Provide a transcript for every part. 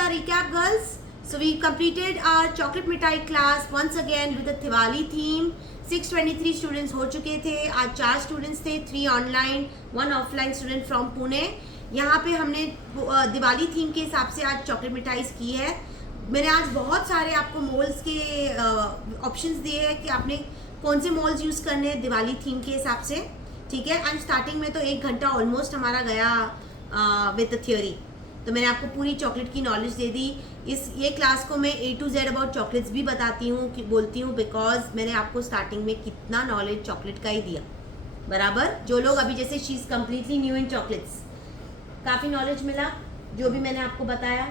the recap, girls. So we completed our chocolate mithai class once again with the Diwali theme. 623 students हो चुके थे. आज 4 students थे, 3 online, 1 offline student from Pune. यहाँ पे हमने दिवाली थीम के हिसाब से आज चॉकलेट मिठाईज की है. मैंने आज बहुत सारे आपको मोल्स के ऑप्शंस दिए हैं कि आपने कौन से मोल्स यूज़ करने हैं दिवाली थीम के हिसाब से. ठीक है. एंड स्टार्टिंग में तो 1 घंटा ऑलमोस्ट हमारा गया विद द थियोरी. तो मैंने आपको पूरी चॉकलेट की नॉलेज दे दी. ये क्लास को मैं A to Z about chocolates भी बताती हूँ, बोलती हूँ, बिकॉज मैंने आपको स्टार्टिंग में कितना नॉलेज चॉकलेट का ही दिया. बराबर. जो लोग अभी जैसे she is completely new in chocolates, काफ़ी नॉलेज मिला जो भी मैंने आपको बताया.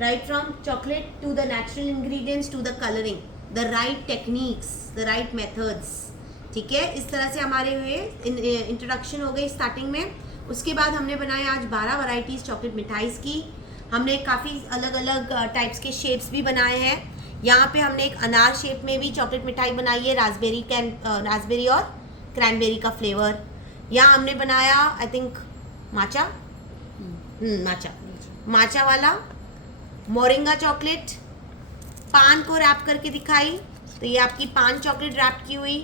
Right from chocolate to the natural ingredients to the colouring, the right techniques, the right methods. ठीक है. इस तरह से हमारे हुए इंट्रोडक्शन हो गई स्टार्टिंग में. उसके बाद हमने बनाए आज 12 वैरायटीज़ चॉकलेट मिठाईज़ की. हमने काफ़ी अलग अलग टाइप्स के शेप्स भी बनाए हैं. यहाँ पे हमने एक अनार शेप में भी चॉकलेट मिठाई बनाई है, रास्पबेरी और क्रैनबेरी का फ्लेवर. यहाँ हमने बनाया आई थिंक माचा माचा वाला मोरिंगा चॉकलेट. पान को रैप करके दिखाई, तो ये आपकी पान चॉकलेट रैप की हुई.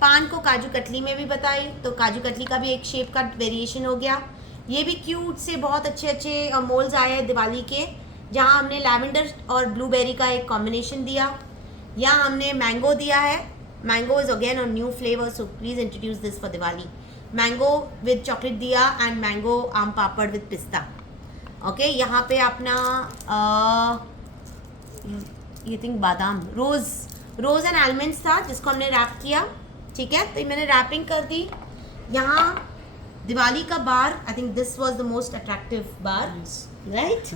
पान को काजू कतली में भी बताई, तो काजू कतली का भी एक शेप का वेरिएशन हो गया. ये भी क्यूट से बहुत अच्छे मोल्स आए हैं दिवाली के, जहाँ हमने लैवेंडर और ब्लूबेरी का एक कॉम्बिनेशन दिया. यहाँ हमने मैंगो दिया है. Mango is again a new flavour, so please introduce this for Diwali. Mango with chocolate दिया एंड मैंगो आम पापड़ विद पिस्ता. ओके. यहाँ पे अपना ये थिंक बादाम रोज़ एंड आलमंड्स था जिसको हमने रैप किया. ठीक है. तो मैंने रैपिंग कर दी. यहाँ दिवाली का bar, I think this was the most attractive bar, right?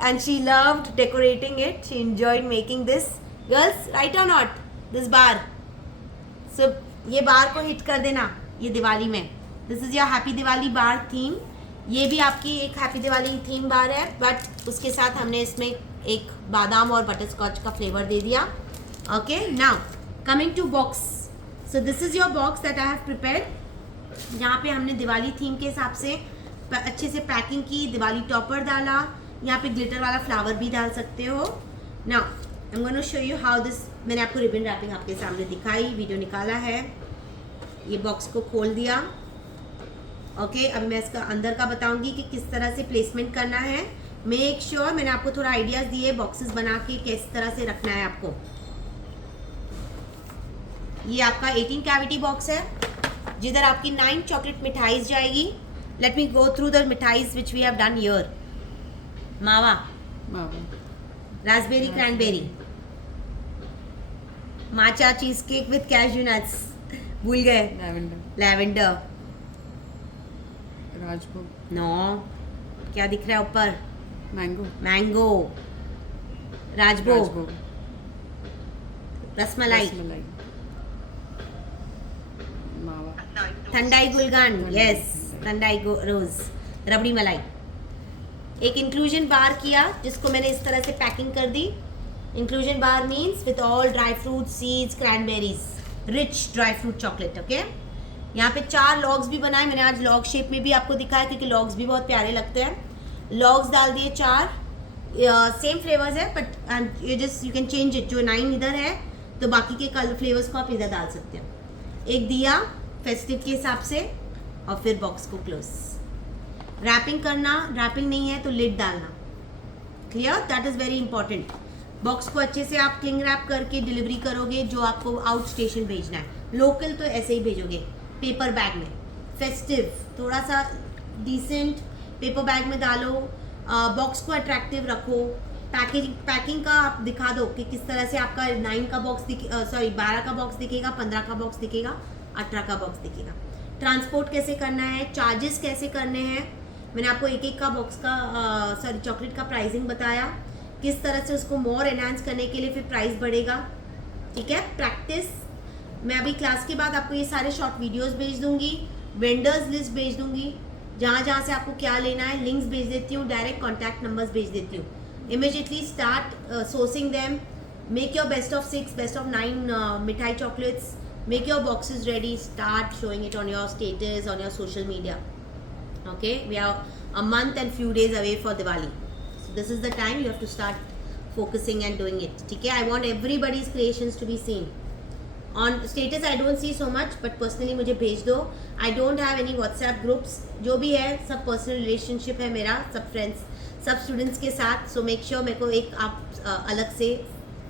And she loved decorating it. She enjoyed making this. Girls, right और नॉट? This bar. सो ये बार को हिट कर देना ये दिवाली में. This is your happy Diwali bar theme. ये भी आपकी एक हैप्पी दिवाली थीम बार है, बट उसके साथ हमने इसमें एक बादाम और बटर स्कॉच का फ्लेवर दे दिया. Okay. Now coming to box. So this is your box that I have prepared. यहाँ पे हमने दिवाली थीम के हिसाब से अच्छे से पैकिंग की. दिवाली टॉपर डाला. यहाँ पे ग्लिटर वाला फ्लावर भी डाल सकते हो. Now I am going to show you how this. मैंने आपको रिबन रैपिंग आपके सामने दिखाई, वीडियो निकाला है. ये बॉक्स को खोल दिया. ओके. अभी मैं इसका अंदर का बताऊंगी कि किस तरह से प्लेसमेंट करना है. मेक श्योर मैंने आपको थोड़ा आइडियाज़ दिए बॉक्सेस बना के किस तरह से रखना है आपको. ये आपका 18 कैविटी बॉक्स है जिधर आपकी 9 चॉकलेट मिठाईज जाएगी. Let me go through the मिठाईज which we have done here. Mawa, raspberry cranberry, matcha cheesecake with cashew nuts, भूल गए, लैवेंडर, राजभोग, नो क्या दिख रहा है ऊपर? मैंगो, राजभोग, रसमलाई, ठंडाई गुलगंड, यस, ठंडाई रोज, रबड़ी मलाई. एक इंक्लूजन बार किया जिसको मैंने इस तरह से पैकिंग कर दी. Inclusion bar means with all dry fruit, seeds, cranberries, rich dry fruit chocolate. Okay. यहाँ पे 4 लॉग्स भी बनाए. मैंने आज लॉग शेप में भी आपको दिखाया क्योंकि लॉग्स भी बहुत प्यारे लगते हैं. लॉग्स डाल दिए 4. सेम फ्लेवर्स है but you can change it. जो 9 इधर है तो बाकी के कलर फ्लेवर्स को आप इधर डाल सकते हैं. एक दिया फेस्टिव के हिसाब से और फिर बॉक्स को क्लोज. रैपिंग करना, रैपिंग नहीं है तो लिड डालना. Clear? That is very important. Box को अच्छे से आप क्लिंग रैप करके डिलीवरी करोगे. जो आपको आउट स्टेशन भेजना है, लोकल तो ऐसे ही भेजोगे पेपर बैग में. फेस्टिव थोड़ा सा डिसेंट पेपर बैग में डालो. बॉक्स को अट्रैक्टिव रखो. पैकिंग का आप दिखा दो कि किस तरह से आपका 9 का बॉक्स 12 का बॉक्स दिखेगा, 15 का बॉक्स दिखेगा, 18 का बॉक्स दिखेगा. ट्रांसपोर्ट कैसे करना है, चार्जेस कैसे करने हैं. मैंने आपको एक का बॉक्स का चॉकलेट का प्राइसिंग बताया. किस तरह से उसको मोर एनहांस करने के लिए फिर प्राइस बढ़ेगा. ठीक है. प्रैक्टिस. मैं अभी क्लास के बाद आपको ये सारे शॉर्ट वीडियोस भेज दूंगी, वेंडर्स लिस्ट भेज दूंगी, जहाँ से आपको क्या लेना है लिंक्स भेज देती हूँ, डायरेक्ट कॉन्टैक्ट नंबर्स भेज देती हूँ. Immediately start sourcing them. Make your best of 6, best of 9 mithai chocolates. Make your boxes ready. Start showing it on your status, on your social media. Okay, we are a month and few days away for Diwali. This is the time you have to start focusing and doing it. ठीक है, I want everybody's creations to be seen. On status I don't see so much, but personally मुझे भेज दो. I don't have any WhatsApp groups. जो भी है सब personal relationship है मेरा, सब फ्रेंड्स, सब स्टूडेंट्स के साथ. सो मेक श्योर मेरे को एक आप अलग से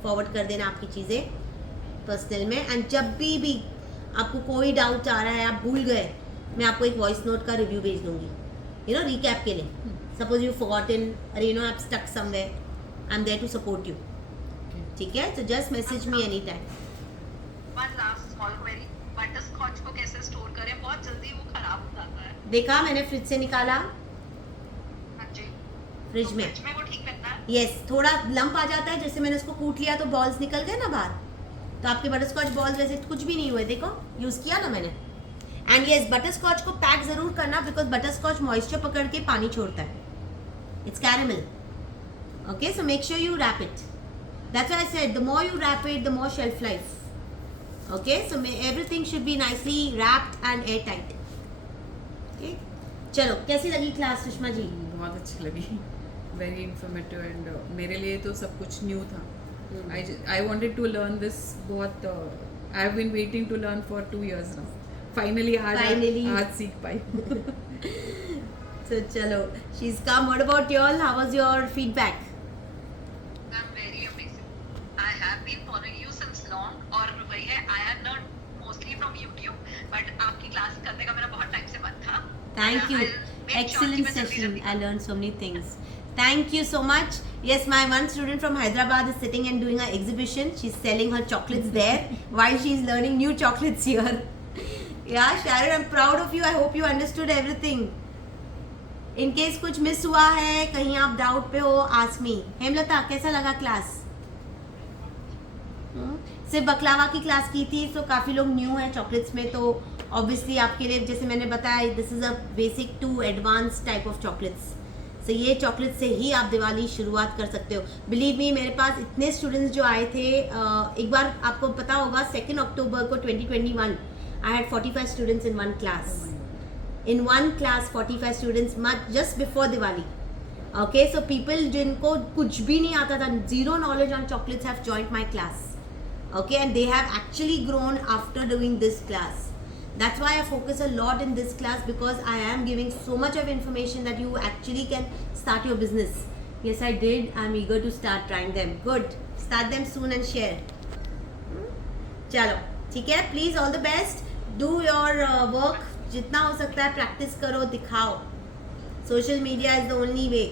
फॉरवर्ड कर देना आपकी चीज़ें पर्सनल में. एंड जब भी आपको कोई डाउट आ रहा है, आप भूल गए, मैं आपको एक वॉइस नोट का रिव्यू भेज दूंगी, यू नो, रिकैप के लिए. सपोज यू फॉरगॉटन और you know I am stuck somewhere, I am there to support you. ठीक है, तो just message me any time. One last small query, butterscotch को कैसे स्टोर करें? बहुत जल्दी वो खराब हो जाता है. देखा, मैंने फ्रिज से निकाला. हाँ जी. फ्रिज तो में फ्रिज में वो ठीक रहता है? यस, थोड़ा लंप आ जाता है, जैसे मैंने उसको कूट लिया तो बॉल्स निकल गए ना बाहर, तो आपके बटरस्कॉच बॉल्स वैसे कुछ भी नहीं हुए. देखो, यूज़ किया ना मैंने. एंड यस, बटरस्कॉच को पैक ज़रूर करना, बिकॉज बटरस्कॉच मॉइस्चर पकड़ के पानी छोड़ता है. It's caramel. Okay, so make sure you wrap it. That's why I said the more you wrap it the more shelf life. Okay, so everything should be nicely wrapped and airtight. Okay, चलो, कैसी लगी class Sushma ji? बहुत अच्छी लगी, very informative. And मेरे लिए तो सब कुछ न्यू था. I wanted to learn this. बहुत I have been waiting to learn for 2 years now. Finally आज सीख पाई. So चलो, she's come. What about y'all? How was your feedback? I'm very amazing. I have been following you since long. और वही है, I have learned mostly from YouTube. But आपकी class करने का मेरा बहुत टाइम से मन था. Thank you. I'll make sure Excellent कि मैं session. जल्दी I learned so many things. Thank you so much. Yes, my one student from Hyderabad is sitting and doing an exhibition. She's selling her chocolates there while she's learning new chocolates here. Yeah, Sharon, I'm proud of you. I hope you understood everything. In case कुछ miss हुआ है, कहीं आप doubt पे हो, ask me. Hemlata, कैसा लगा class? सिर्फ बकलावा की क्लास की थी, तो काफ़ी लोग न्यू हैं चॉकलेट्स में, तो ऑब्वियसली आपके लिए, जैसे मैंने बताया, this is a basic to advance type of chocolates. So ये चॉकलेट से ही आप दिवाली शुरुआत कर सकते हो. बिलीव मी, मेरे पास इतने स्टूडेंट्स जो आए थे, एक बार आपको पता होगा 2 अक्टूबर को 2021 I had 45 students in one class. In one class 45 students just before Diwali. Okay, so people जिनको कुछ भी नहीं आता था, zero knowledge on chocolates, have joined my class. Okay, and they have actually grown after doing this class. That's why I focus a lot in this class, because I am giving so much of information that you actually can start your business. Yes, I did. I'm eager to start trying them. Good. Start them soon and share. चलो, ठीक है. Please, all the best. Do your work. जितना हो सकता है practice करो, दिखाओ. Social media is the only way.